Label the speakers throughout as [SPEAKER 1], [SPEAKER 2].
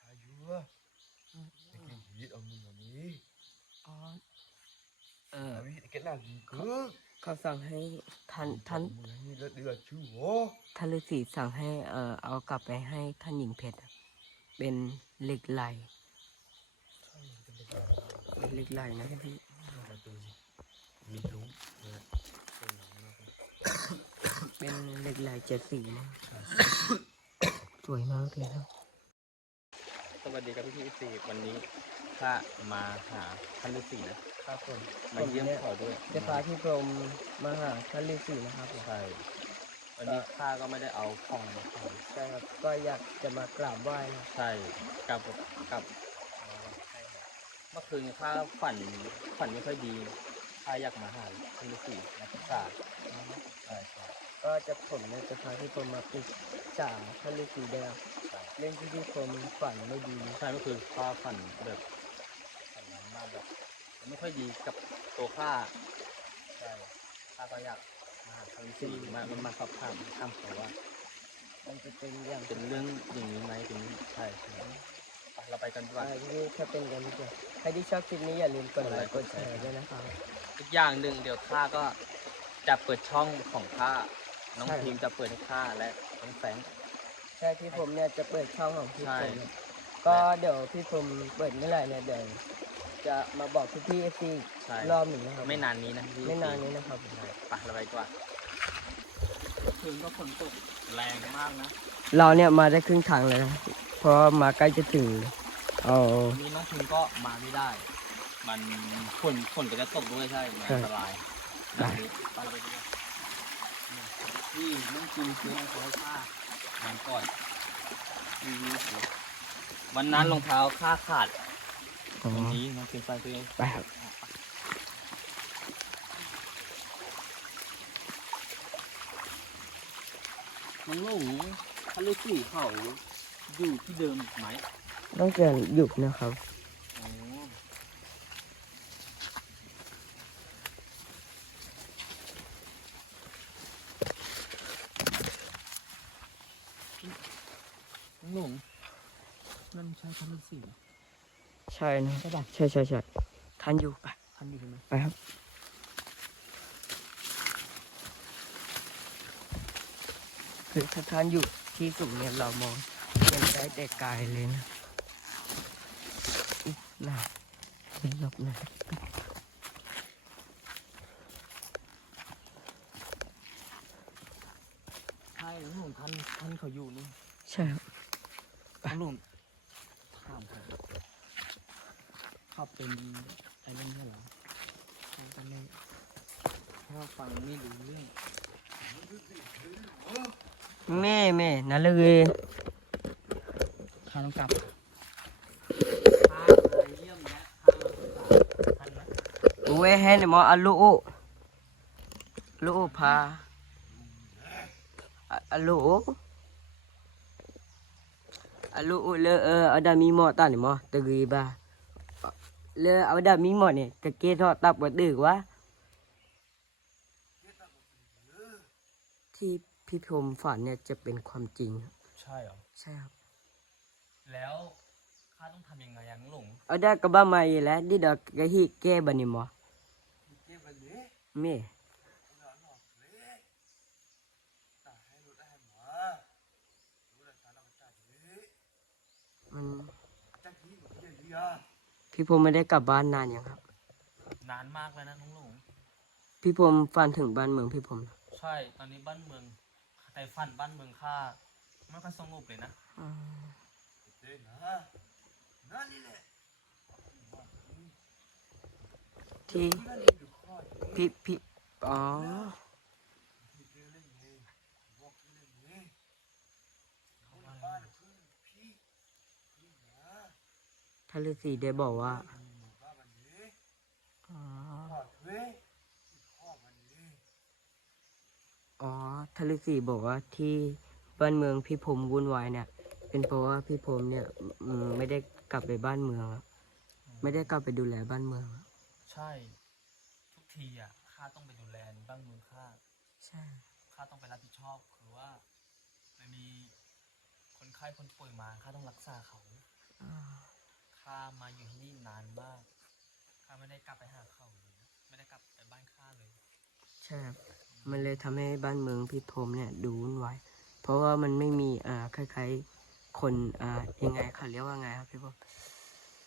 [SPEAKER 1] ถ่ายอยู่อะไอ้กินผีเอามึงเอานี้
[SPEAKER 2] อ๋อเออ
[SPEAKER 1] เอาวิไอ้กันน่าดีเกือ
[SPEAKER 2] เขาสั่งให้ท่านท่าน
[SPEAKER 1] มึงนี่แล้วเดือดชื่อโห
[SPEAKER 2] ท่านฤาษีสั่งให้เออเอากลับไปให้ท่านหญิงเพชรอะเป็นเหล็กไหล
[SPEAKER 1] ใช่เป็นไปได้
[SPEAKER 2] เป็นเหล็กไหลนะพี่
[SPEAKER 1] มาดูมีลุ้งเนี่ยเป็นหนังมากเลย
[SPEAKER 2] เป็นเหล็กไหลเจ็ดสีนะสวยมากเลยนะ
[SPEAKER 3] สวัสดีครับพี่พี่สีวันนี้ข้ามาหาท่านฤาษีนะครับ
[SPEAKER 2] ผม
[SPEAKER 3] มาเยี่ยมขอด้วย
[SPEAKER 2] จะพาพี่พรหมมาหาท่านฤาษีนะครับผม
[SPEAKER 3] ใช่วันนี้ข้าก็ไม่ได้เอาของมาขาย
[SPEAKER 2] ใช่ครับก็อยากจะมากราบไหว้นะ
[SPEAKER 3] ใช่กลับกลับเมื่อคืนข้าฝันฝันไม่ค่อยดีข้าอยากมาหาท่านฤาษีนักศึกษาใช่ใช่
[SPEAKER 2] ก็จะผมเนี่ยจะพาพี่พรหมมาปรึกษาท่านฤาษีเดียว เรื่องที่พี่พรหมฝันไม่ดี
[SPEAKER 3] ใช่เมื่อคืนข้าฝันแบบฝันร้ายมากแบบไม่ค่อยดีกับตัวข้าใช่ข้าก็อยากมาหาท่านฤาษีมามามาสอบถามถามเขาว่า
[SPEAKER 2] มันจะเป็นอย่าง
[SPEAKER 3] เป็นเรื่องอย่างนี้ไหมเป็นใช่ใช่ไปเราไปกันดีกว่า
[SPEAKER 2] อ่าที่ถ้าเป็นกันที่ใครที่ชอบคลิปนี้อย่าลืมกดไลค์กดแชร์ด้วยนะครับ
[SPEAKER 3] อีกอย่างหนึ่งเดี๋ยวข้าก็จะเปิดช่องของข้าน้อง
[SPEAKER 2] ใช่
[SPEAKER 3] พิมจะเปิดให้ข้าและน้องแฟรงค์
[SPEAKER 2] ใช่พี่ผมเนี่ยจะเปิดช่องของพี่
[SPEAKER 3] ใช่
[SPEAKER 2] ผมเนี่ยก็เดี๋ยวพี่ผมเปิดเมื่อไหร่เนี่ยเดี๋ยวจะมาบอกพี่พี่เอฟซี
[SPEAKER 3] ใช่
[SPEAKER 2] รอบหนึ่งนะครับ
[SPEAKER 3] ไม่นานนี้นะพี่
[SPEAKER 2] ไม่นานนี้นะครับ
[SPEAKER 3] ใช่ไปเราไปดีกว่าคืนก็ฝนตกแรงมากนะ
[SPEAKER 2] เราเนี่ยมาได้ครึ่งทางเลยนะเพราะมาใกล้จะถึงเอา
[SPEAKER 3] วันนี้น้องพิมก็มาไม่ได้ มันฝนฝนก็จะตกด้วยใช่มันอันตรายนะพี่ไปเราไปดีกว่านี่น้องพิมซื้อรองเท้าข้า วันก่อนนี่วันนั้นรองเท้าข้าขาด
[SPEAKER 2] อ๋อ
[SPEAKER 3] วันนี้น้องพิมไปซื้อเอง
[SPEAKER 2] ไปครับ
[SPEAKER 3] น้องหลงทะเลสีเขาอยู่ที่เดิมไหม
[SPEAKER 2] ต้องเกินหยุดนะครับ
[SPEAKER 3] อ๋อน้องหลง นั่นใช่ทะเลสี
[SPEAKER 2] ใช่นะใช่ใช่ใช่ใช่ท่านอยู่ไป
[SPEAKER 3] ท่านอยู่ใช่ไหม
[SPEAKER 2] ไปครับคือถ้าท่านอยู่ที่สูงเนี่ยเรามองเห็นได้แต่ไกลเลยนะอุ๊ยหนาเป็นหลบหนะ
[SPEAKER 3] ใช่น้องหลงท่านท่านเขาอยู่นี่
[SPEAKER 2] ใช่ครับ
[SPEAKER 3] น้องหลง ถามเขาเข้าเป็นไอ้นั่นใช่เหรอเขาจะไม่ถ้าฟังไม่รู้เรื่อง
[SPEAKER 2] แม่แม่นั่นเลย
[SPEAKER 3] ข้าต้องกลับข้ยแห่
[SPEAKER 2] นี่มออาลูอุลูอุพาอะอาลู อุอาลูอุ le eh ada mimo ta ni mo tegi ba le ada mimo ni ke ke tho tap wa ดือวะที่พี่พรหมฝันเนี่ยจะเป็นความจริงครับ
[SPEAKER 3] ใช่เหรอ
[SPEAKER 2] ใช่ครับ
[SPEAKER 3] แล้วข้าต้องทำยังไงยังหลง
[SPEAKER 2] เอาได้กะบ้ามาอีแล้วดิดอกกะฮิแก้บันนี่มอ
[SPEAKER 1] เก็บมันนี้
[SPEAKER 2] แม่
[SPEAKER 1] หนอนหนอกเลยตาให้รู้ได้หมอรู้ได้สารพัดจัดนี้
[SPEAKER 2] มัน
[SPEAKER 1] จัดนี้ผมเรียนเรีย
[SPEAKER 2] พี่พรหมไม่ได้กลับบ้านนานยังครับ
[SPEAKER 3] นานมากแล้วนะน้องหลง
[SPEAKER 2] พี่พรหมฝันถึงบ้านเมืองพี่พรหมนะ
[SPEAKER 3] ใช่ ตอนนี้บ้านเมืองแต่ฝันบ้านเมืองข้าไม่ค่อยสงบเลยนะ
[SPEAKER 2] อ่า
[SPEAKER 1] เด้นะนั่นนี่แหละ
[SPEAKER 2] ที่
[SPEAKER 1] นั่นนี่ดูข้อ
[SPEAKER 2] พี่พี่อ๋อ
[SPEAKER 1] ที่เล่นไงบอกเล่นไงเขาบ้านเพื่อนพี่พี่นะ
[SPEAKER 2] ท่านฤาษีได้บอกว่า
[SPEAKER 1] มีหมู่บ้านวันนี้
[SPEAKER 2] อ๋อ
[SPEAKER 1] ขอเว้ยข้อวันนี้
[SPEAKER 2] อ๋อท่านฤาษีบอกว่าที่บ้านเมืองพี่พรหมวุ่นวายเนี่ย เป็นเพราะว่าพี่พรหมเนี่ยอืมไม่ได้กลับไปบ้านเมืองอะไม่ได้กลับไปดูแลบ้านเมืองอะ
[SPEAKER 3] ใช่ ทุกทีอะข้าต้องไปดูแลบ้านเมืองข้า
[SPEAKER 2] ใช่
[SPEAKER 3] ข้าต้องไปรับผิดชอบคือว่ามันมีคนขข้คนป่วยมาข้าต้องรักษาเขา
[SPEAKER 2] อ่า
[SPEAKER 3] ข้ามาอยู่ที่นี่นานมาก ข้าไม่ได้กลับไปหาเขาเลยนะไม่ได้กลับไปบ้านข้าเลย
[SPEAKER 2] ใช่ครับมันเลยทำให้บ้านเมืองพี่พรหมเนี่ยดูวุ่นวายเพราะว่ามันไม่มีอ่าคล้ายๆคนอ่ายังไงเขาเรียกว่าไงครับพี่พรหม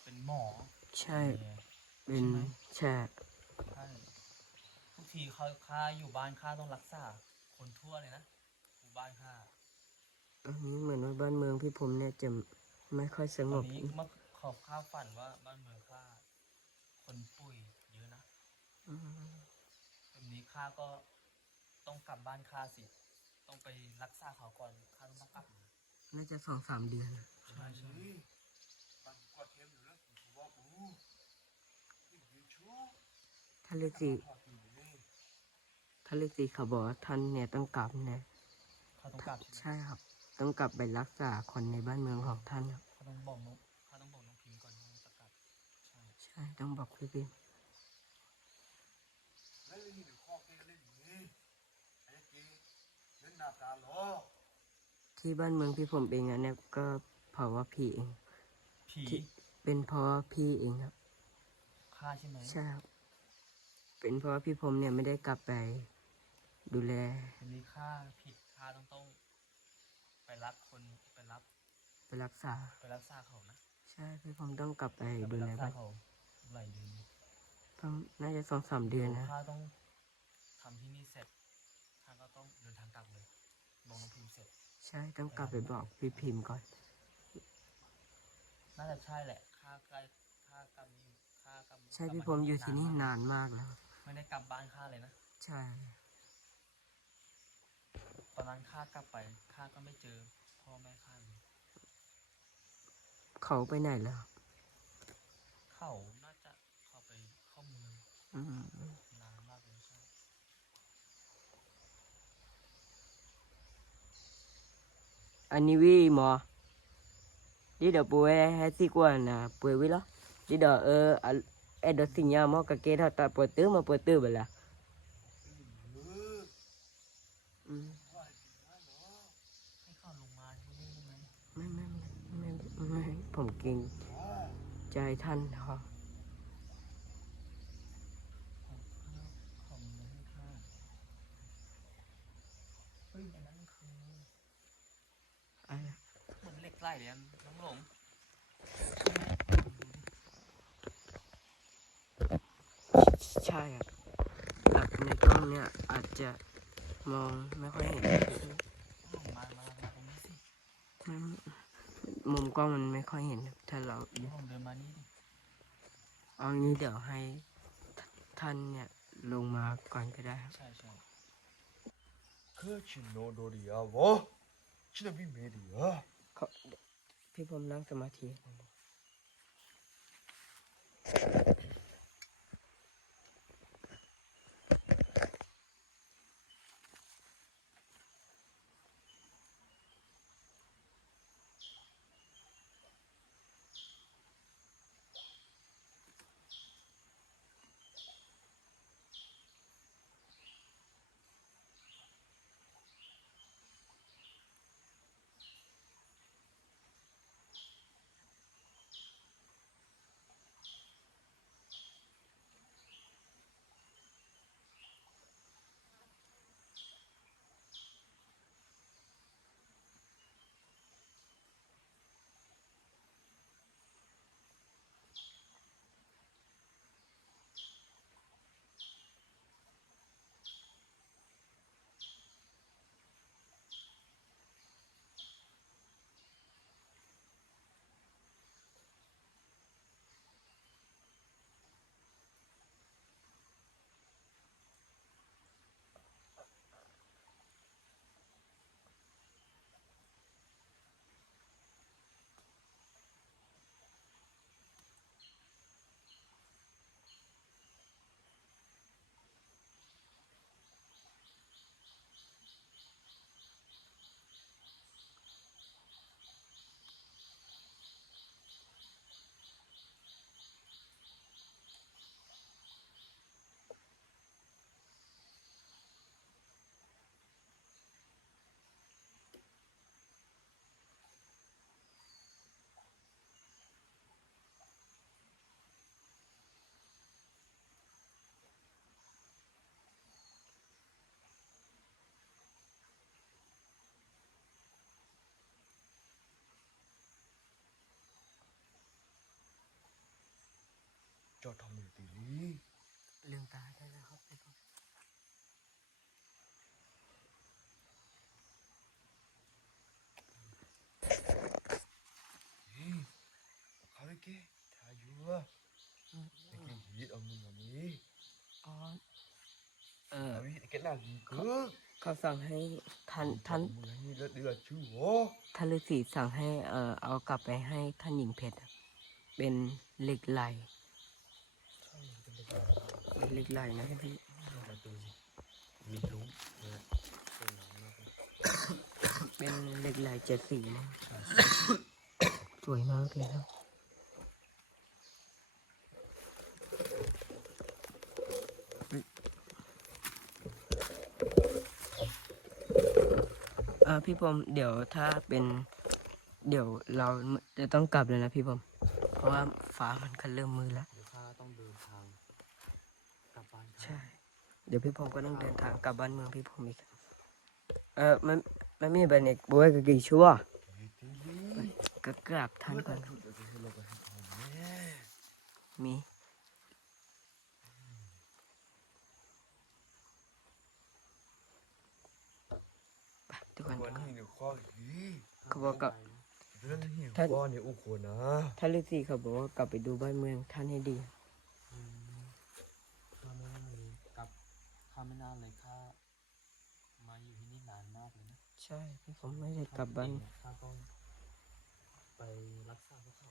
[SPEAKER 3] เป็นหมอ
[SPEAKER 2] ใช่
[SPEAKER 3] เนี่ย
[SPEAKER 2] เป็น
[SPEAKER 3] ใช่ไหม
[SPEAKER 2] ใช่
[SPEAKER 3] ใช่ทุกทีเขาข้าอยู่บ้านข้าต้องรักษาคนทั่วเลยนะหมู่บ้านข้า
[SPEAKER 2] ตอนนี้เหมือนว่าบ้านเมืองพี่พรหมเนี่ยจะไม่ค่อยส
[SPEAKER 3] ต
[SPEAKER 2] ง
[SPEAKER 3] อน
[SPEAKER 2] บ
[SPEAKER 3] นี้เมื่อ ขอบข้าฝันว่าบ้านเมืองข้าคนป่วยเยอะนะ
[SPEAKER 2] อืม
[SPEAKER 3] แบบนี้ข้าก็ต้องกลับบ้านข้าสิ ต้องไปรักษาเขาก่อนข้าต้องกลับ
[SPEAKER 2] น่าจะสองสามเดือน
[SPEAKER 3] ใช่ใช่
[SPEAKER 1] นี่ตั้งกอดเทียมอยู่แล้วผมบอกกูนี่ยืนชู้
[SPEAKER 2] ท่านฤาษี
[SPEAKER 1] พอกินนี่
[SPEAKER 2] ท่านฤาษีเขาบอกว่าท่านเนี่ยต้องกลับนะ
[SPEAKER 3] เขาต้องกลับใช่ไหม
[SPEAKER 2] ใช่ครับ ต้องกลับไปรักษาคนในบ้านเมืองของท่านครับ
[SPEAKER 3] เขาต้องบอกน้องเขาต้องบอกน้องพิมพ์ก่อนว่าจะกลับใช่
[SPEAKER 2] ใช่ต้องบอกพี่พิมพ์
[SPEAKER 1] แล้วนี่เดี๋ยวข้อแกเล่นอย่างนี้ไอ้จีเล่นหน้าตาล้อ
[SPEAKER 2] ที่บ้านเมืองพี่ผมเองอะเนี่ยก็เพราะว่าพี่เอง
[SPEAKER 3] ผี
[SPEAKER 2] ที่เป็นเพราะว่าพี่เองครับ
[SPEAKER 3] ฆ่าใช่ไหม
[SPEAKER 2] ใช่ครับ เป็นเพราะว่าพี่ผมเนี่ยไม่ได้กลับไป ดูแล
[SPEAKER 3] วันนี้ฆ่าผิดฆ่าต้องต้องไปรับคนไปรับ
[SPEAKER 2] ไปรักษา
[SPEAKER 3] ไปรักษาเขานะ
[SPEAKER 2] ใช่พี่ผมต้องกลับไป
[SPEAKER 3] จะไป
[SPEAKER 2] ดูแล
[SPEAKER 3] รักษา
[SPEAKER 2] บ้าน
[SPEAKER 3] เขา หลายเดือนอยู่
[SPEAKER 2] ต้องน่าจะสองสามเดือนนะ
[SPEAKER 3] ข้าต้องทำที่นี่เสร็จข้าก็ต้องเดินทางกลับเลยบอกน้องพิมพ์เสร็จ
[SPEAKER 2] ใช่ต้องกลับไปบอกพี่พิมพ์ก่อน
[SPEAKER 3] น่าจะใช่แหละข้าใกล้ข้ากลับนี่ข้ากลับ
[SPEAKER 2] ใช่
[SPEAKER 3] กลับ
[SPEAKER 2] พี่ผมอยู่ที่นี่
[SPEAKER 3] ม
[SPEAKER 2] นานมากแล้วครับ
[SPEAKER 3] ไม่ได้กลับบ้านข้าเลยนะ
[SPEAKER 2] ใช่
[SPEAKER 3] ตอนนั้นข้ากลับไปข้าก็ไม่เจอพ่อแม่ข้าเลย
[SPEAKER 2] เขาไปไหนแล้ว
[SPEAKER 3] เขาน่าจะเข้า นนี้
[SPEAKER 2] วิหมอ đi đỡ bùi hay si quan à bùi vi lo đi đỡ ờ à em đỡ xin nhau mò cái kia thôi tại bùi tứ mà bùi tứ vậy là
[SPEAKER 1] เออ
[SPEAKER 2] ừ.
[SPEAKER 1] ว่าจริงนะเนาะ
[SPEAKER 3] ให้เขาลงมาที่นี่ได้ไหม
[SPEAKER 2] ไม่ไม่ไม่ไม่ไม่ผมเกรง
[SPEAKER 1] ว่า
[SPEAKER 2] ใจท่านเขา
[SPEAKER 3] ของข้าของเงินให้ข้าเฮ้ยอันนั้นคือ
[SPEAKER 2] อะไร
[SPEAKER 3] เหมือนเหล็กไหลเลยอะน้องหลง
[SPEAKER 2] ใช่ครับแบบในกล้องเนี่ยอาจจะมองไม่ค่อยเห็น
[SPEAKER 3] มามามาตรงนี้สิ
[SPEAKER 2] ไม่มุมกล้องมันไม่ค่อยเห็นครับถ้าเรา
[SPEAKER 3] เดี๋ยวผมเดินมานี่ดิ
[SPEAKER 2] เอางี้เดี๋ยวให้ท่านเนี่ยลงมาก่อนก็ได้ครับ
[SPEAKER 3] ใช่ใช่
[SPEAKER 1] 그친노돌이야 뭐? 진짜 미 메리야
[SPEAKER 2] เขาพี่ผมนั่งสมาธิ ลืมตาได้แล้วครับพี่ผม
[SPEAKER 1] เขาไปเกทายัวไอ้กินฮีเอามึงมานี้
[SPEAKER 2] อ๋อเออ
[SPEAKER 1] เอาฮีดเก็ตหน้าดีกู
[SPEAKER 2] เขาสั่งให้ท่านท่าน
[SPEAKER 1] มึงให้เลือดเดือดชื่อโห
[SPEAKER 2] ท่านฤาษีสั่งให้เออเอากลับไปให้ท่านหญิงเพชรเป็นเหล็กไหล เป็นเหล็กไหลนะพี่
[SPEAKER 3] มาดูสิมีลุ้งนะเป็นน้องมากเลย
[SPEAKER 2] เป็นเหล็กไหลเจ็ดสีนะสวยมากเลยครับเออพี่ผมเดี๋ยวถ้าเป็น เดี๋ยวเราจะต้องกลับเลยนะพี่ผมเพราะว่าฟ้ามันก็เริ่มมืดแล้ว
[SPEAKER 3] เดี๋ยวข้าต้องเดินทางกลับบ้าน
[SPEAKER 2] ใช่ เดี๋ยวพี่ผมก็ต้องเดินทางกลับบ้านเมืองพี่ผมอีก เออมันมันมีบันเอกบวยกับกี่ชั่ว
[SPEAKER 1] เฮ้ยตีลี
[SPEAKER 2] ก็กราบท่านก่อน
[SPEAKER 1] ชุดอะไรที่เราไปให้เขาแม่
[SPEAKER 2] มีไปทุกคน
[SPEAKER 1] วันนี้เนี่ยข้อฮี
[SPEAKER 2] เขาบอกกับ
[SPEAKER 1] เรื่องนี้
[SPEAKER 2] ท่าน
[SPEAKER 1] ข้อเนี่ยโอ้โหนะ
[SPEAKER 2] ท่านฤาษีเขาบอกว่ากลับไปดูบ้านเมืองท่านให้ดี
[SPEAKER 3] อืมข้าไม่ได้มีกับ ข้าไม่น่าเลยข้ามาอยู่ที่นี่นานมากเลยนะ
[SPEAKER 2] ใช่พี่ผมไม่ได้กลับบ้าน
[SPEAKER 3] ข้าต้องไปรักษาพวกเขา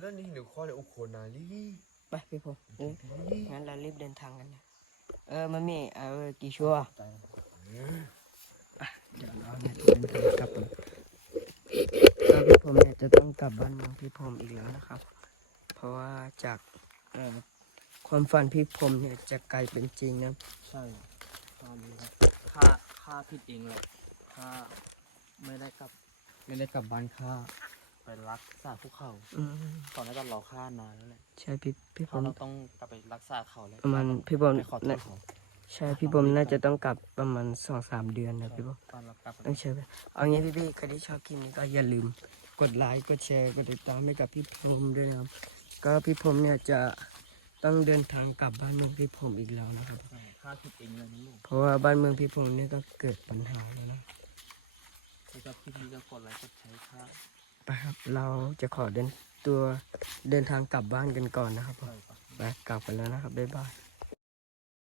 [SPEAKER 1] เรื่องนี้เนี่ยข้อเนี่ยโอ้โหนะลี
[SPEAKER 2] ไปพี่ผม
[SPEAKER 1] ตี
[SPEAKER 2] เออ
[SPEAKER 1] ลี
[SPEAKER 2] งั้นเรารีบเดินทางกันเนี่ยเออมันมีเออกี่ชั่ว
[SPEAKER 3] ใจ
[SPEAKER 1] เออ
[SPEAKER 2] เดี๋ยวเราเนี่ยเดินทางกลับกันก็พี่ผมเนี่ยจะต้องกลับบ้านเมืองพี่ผมอีกแล้วนะครับ เพราะว่าจากเอ่อ ความฝันพี่ผมเนี่ยจะกลายเป็นจริงนะ
[SPEAKER 3] ใช่ข้ารู้ครับข้าข้าผิดเองแหละข้าไม่ได้กลับ ไม่ได้กลับบ้านข้าไปรักษาพวกเขา
[SPEAKER 2] อืม
[SPEAKER 3] ตอนนั้นก็รอข้านานแล้วแหละ
[SPEAKER 2] ใช่พี่พี่ผ
[SPEAKER 3] เพราะ
[SPEAKER 2] ม
[SPEAKER 3] เราต้องกลับไปรักษาเขาแล้ว
[SPEAKER 2] ประมาณพี่ผม
[SPEAKER 3] ไปขอโทษ
[SPEAKER 2] น่ะ
[SPEAKER 3] เขา
[SPEAKER 2] ใช่พี่ผมน่าจะต้องกลับประมาณสองสามเดือนนะพี่ผม
[SPEAKER 3] ตอนเรากลับ
[SPEAKER 2] ต้องใช้เวลาเอางี้พี่พี่ๆใครที่ชอบคลิปนี้ก็อย่าลืม กดไลค์กดแชร์กดติดตามให้กับพี่ผมด้วยนะครับก็พี่ผมเนี่ยจะ ต้องเดินทางกลับบ้านเมืองพี่ผมอีกแล้วนะครับ
[SPEAKER 3] ใช่ข้าผิดเองเลยนะลูก
[SPEAKER 2] เพราะว่าบ้านเมืองพี่ผมเนี่ยก็เกิดปัญหาแล้วนะ
[SPEAKER 3] ถ้าชอบคลิปนี้ก็กดไลค์กดแชร์ข้า
[SPEAKER 2] ไปครับเราจะขอเดินตัวเดินทางกลับบ้านกันก่อนนะครับผม
[SPEAKER 3] ใช่ปะ
[SPEAKER 2] ไปกลับกันแล้วนะครับบ๊ายบาย